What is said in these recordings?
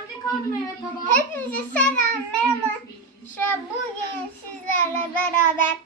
Nerede kaldı meyve tabağı? Hepinize selam, merhaba. Şu bugün sizlerle beraber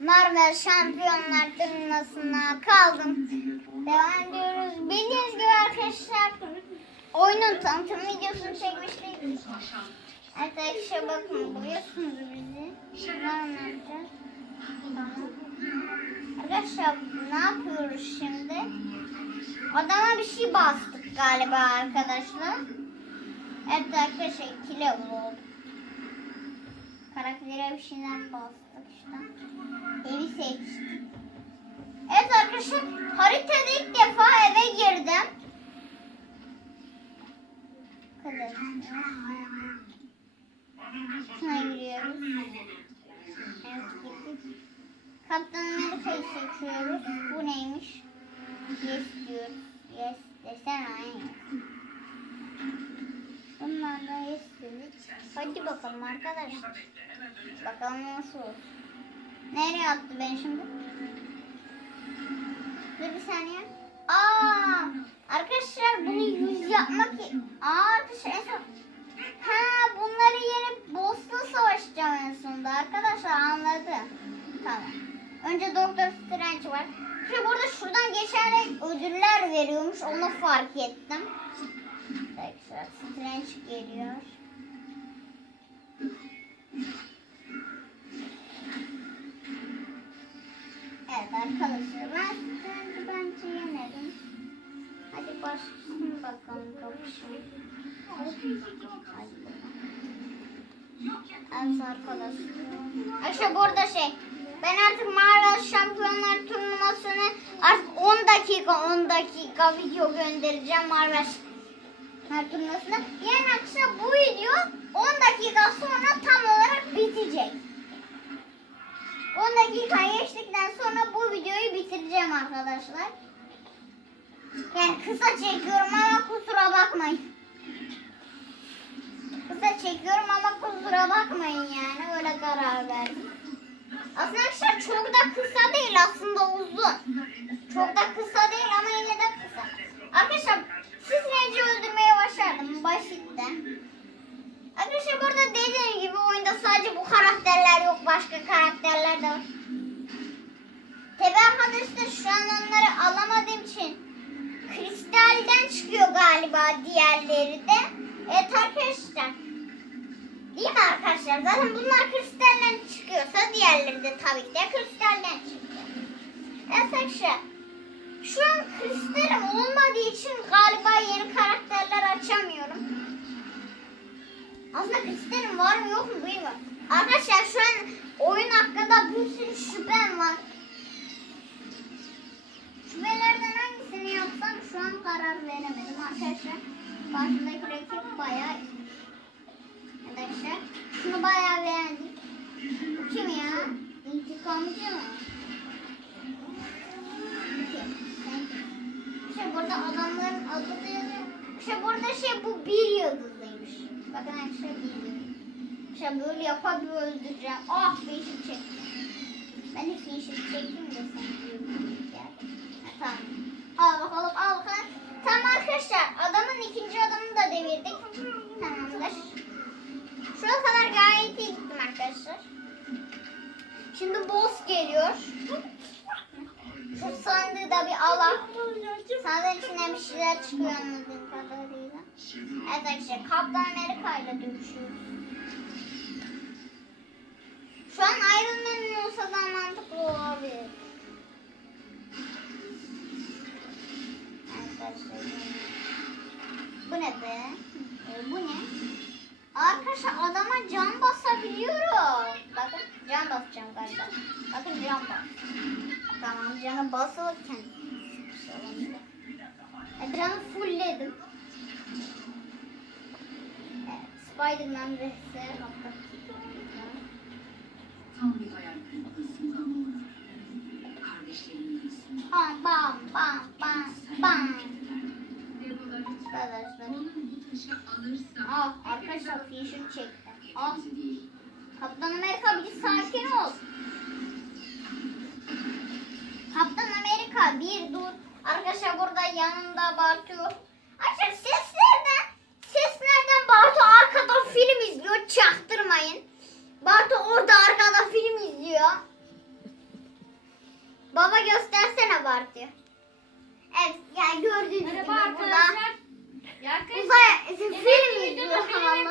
Marvel Şampiyonlar Turnuvası'na kaldım. Devam ediyoruz. Bildiğiniz gibi arkadaşlar oyunun tanıtım videosunu çekmiştik. Arkadaşlar bakın buluyorsunuz bizi. Arkadaşlar ne yapıyoruz şimdi? Adama bir şey bastık galiba arkadaşlar. Evet arkadaşlar iki level oldu. Karaktere bir şeyler bastık işte. Evi seçtik. Evet arkadaşlar haritada ilk defa eve girdim. Kadar. Şuna giriyoruz. Evet gittik. Kaptan Amerika'yı seçiyoruz. Bu neymiş? Yes diyoruz. Yes desene aynı. Yes dedik. Hadi bakalım arkadaşlar. Bakalım nasıl olur. Nereye attı ben şimdi? Dur bir saniye. Aa, arkadaşlar bunu yüz yapmak Aa, arkadaşlar en son... Ha, bunları yenip boss'la savaşacağım en sonunda. Arkadaşlar anladım. Tamam. Önce Doktor Strange var. Şimdi burada şuradan geçerek ödüller veriyormuş. Onu fark ettim. Arkadaşlar Strange geliyor. Evet arkadaşlar ben Strange'i bence yenerim. Hadi başlayalım bakalım bakalım. Evet arkadaşlar. Arkadaşlar burada şey. Ben artık Marvel Şampiyonlar Turnuvası'nı artık 10 dakika 10 dakika video göndereceğim Marvel Şampiyonlar Turnuvası'na. Yarın akşam bu video 10 dakika sonra tam olarak bitecek. 10 dakika geçtikten sonra bu videoyu bitireceğim arkadaşlar. Yani kısa çekiyorum ama kusura bakmayın. Kısa çekiyorum ama kusura bakmayın yani öyle karar verdim. Aslında arkadaşlar çok da kısa değil aslında uzun. Çok da kısa değil ama yine de kısa. Arkadaşlar siz nece öldürmeye başardım basitte. Arkadaşlar burada dediğim gibi oyunda sadece bu karakterler yok başka karakterler de var. Tabi arkadaşlar şu an onları alamadığım için kristalden çıkıyor galiba diğerleri de. Evet arkadaşlar. Değil mi arkadaşlar? Zaten bunlar kristalden çıkıyorsa diğerleri de tabii ki de kristalden çıkıyor. Evet arkadaşlar. Şu an kristalim olmadığı için galiba yeni karakterler açamıyorum. Aslında kristalim var mı yok mu bilmiyorum. Arkadaşlar şu an oyun hakkında bir sürü şüphem var. Şüphelerden hangisini yapsam şu an karar veremedim arkadaşlar. Karşımdaki rakip bayağı. Arkadaşlar şunu bayağı şey bu bir yıldızlıymış. Bakın arkadaşlar bir yıldız. İşte böyle yapa bir öldüreceğim. Ah finisher çektim. Ben de finisher çektim de sen diyorum. Tamam. Al bakalım al bakalım. Tamam arkadaşlar adamın ikinci adamını da devirdik. Tamamdır. Şuraya kadar gayet iyi gittim arkadaşlar. Şimdi boss geliyor. Şu sandığı da bir alak. Sandığın içinden bir şeyler çıkıyor kadarıyla. Evet arkadaşlar Kaptan Amerika ile dövüşüyoruz. Şu an Iron Man'in olsa da mantıklı olabilir. Arkadaşlar. Bu ne be? Ee, bu ne? Arkadaşlar adama can basabiliyorum. Bakın can basacağım galiba. Bakın can bas. Tamam canı basılırken. Spider-Man vs. Tam bir hayal kırıklığısın ama kardeşlerin arasında. Bam bam bam bam bam. Ah arkadaşlar finisher çekti. Ah. Kaptan Amerika bir sakin ol. Kaptan Amerika bir dur. Arkadaşlar burada yanında Bartu. Arkadaşlar seslerden Bartu arkada film izliyor. Çaktırmayın. Bartu orada arkada film izliyor. Baba göstersene Bartu'yu. Evet yani gördüğünüz Merhaba gibi arkadaşlar. burada. Ya arkadaşlar. Uzay film izliyor hala.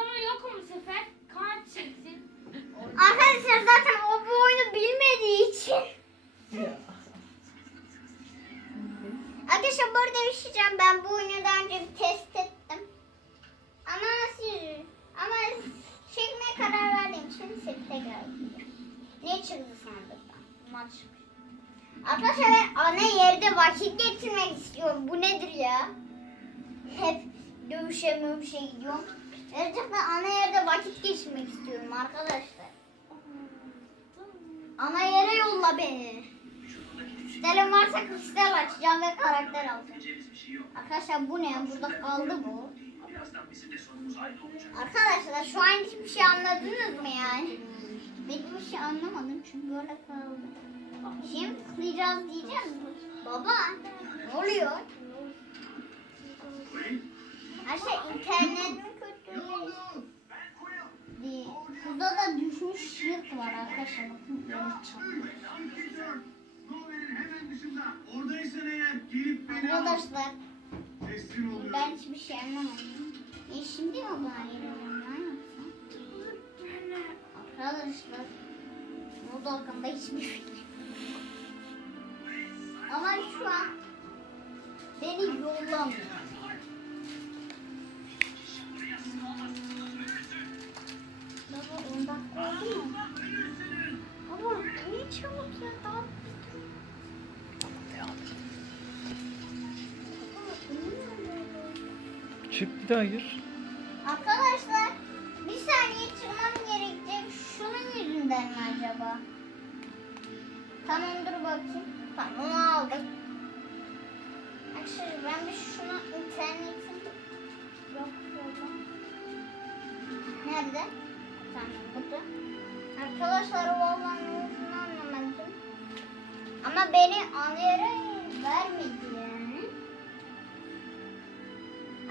Ama yok mu sefer? Kaan çeksin. Arkadaşlar zaten o bu oyunu bilmediği için. Arkadaşlar bu arada şey ben bu oyunu daha önce bir test maç. Arkadaşlar ana yerde vakit geçirmek istiyorum. Bu nedir ya? Hep dövüşe mövüşe gidiyorum. Gerçekten ana yerde vakit geçirmek istiyorum arkadaşlar. Ana yere yolla beni. Kristalim varsa kristal açacağım ve karakter alacağım. Arkadaşlar bu ne? Burada kaldı bu. Arkadaşlar şu an hiçbir şey anladınız mı yani? Ben hiçbir şey anlamadım çünkü böyle kaldı. Şimdi tıklayacağız diyeceğim? Baba ne oluyor? Şey internet? Değil. Burada da düşmüş şırt var arkadaşlar. Bakın böyle. Arkadaşlar ben hiçbir şey anlamadım. E şimdi mi bana geliyorum? Arkadaşlar bu hakkında hiçbir fikrim. Ama şu an beni yollamıyor. Baba 10 dakika oldu mu? Baba niye çabuk ya daha? Çık bir daha gir. Arkadaşlar bir saniye çıkmam gerekecek. Şunun yüzünden mi acaba? Tamam dur bakayım. Tamam onu aldım. Arkadaşlar ben bir şunu internetim yok burada. Nerede? Tamam burada. Arkadaşlar olan ne olduğunu anlamadım. Ama beni anlayara vermedi yani.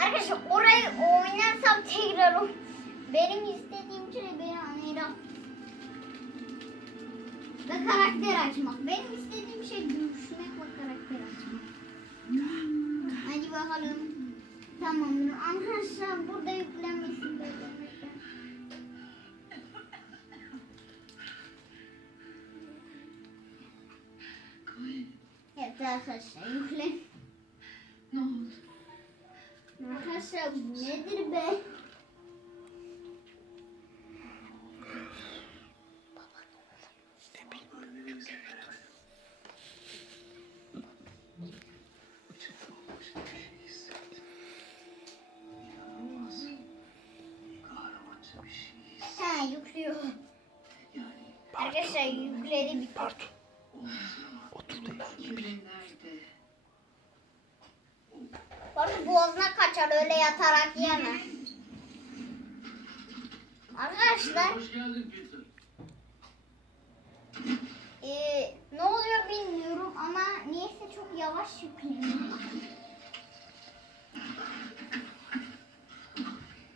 Arkadaşlar orayı oynarsam tekrar. Benim istediğim şey beni anlayara. Ve karakter açmak. Benim istediğim şey dövüşmek ve karakter açmak. Hadi bakalım. Tamamdır. Arkadaşlar burada yüklenmesi beklemekte. Evet arkadaşlar yüklen. Ne oldu? Arkadaşlar bu nedir be? Şey. Ha yüklüyor. Yani Arkadaşlar yükledi bir. Pardon. Otur. Kim nerede? Bak boğazına kaçar öyle yatarak yeme. Arkadaşlar Hoş geldin Peter. eee, ne oluyor bilmiyorum ama niyeyse çok yavaş yükleniyor.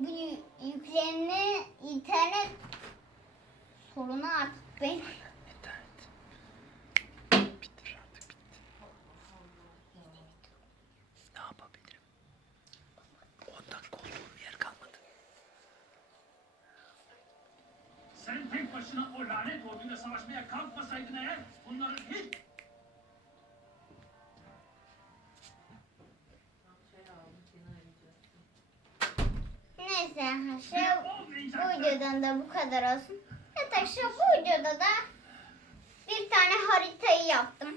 bu yü- yüklenme internet sorunu artık ben İnternet. Bitir artık bitti. Ne yapabilirim? 10 dakika olduğum yer kalmadı. Sen tek başına o lanet orduyla savaşmaya kalkmasaydın eğer bunların hiç bu videodan da bu kadar olsun. Arkadaşlar bu videoda da bir tane haritayı yaptım.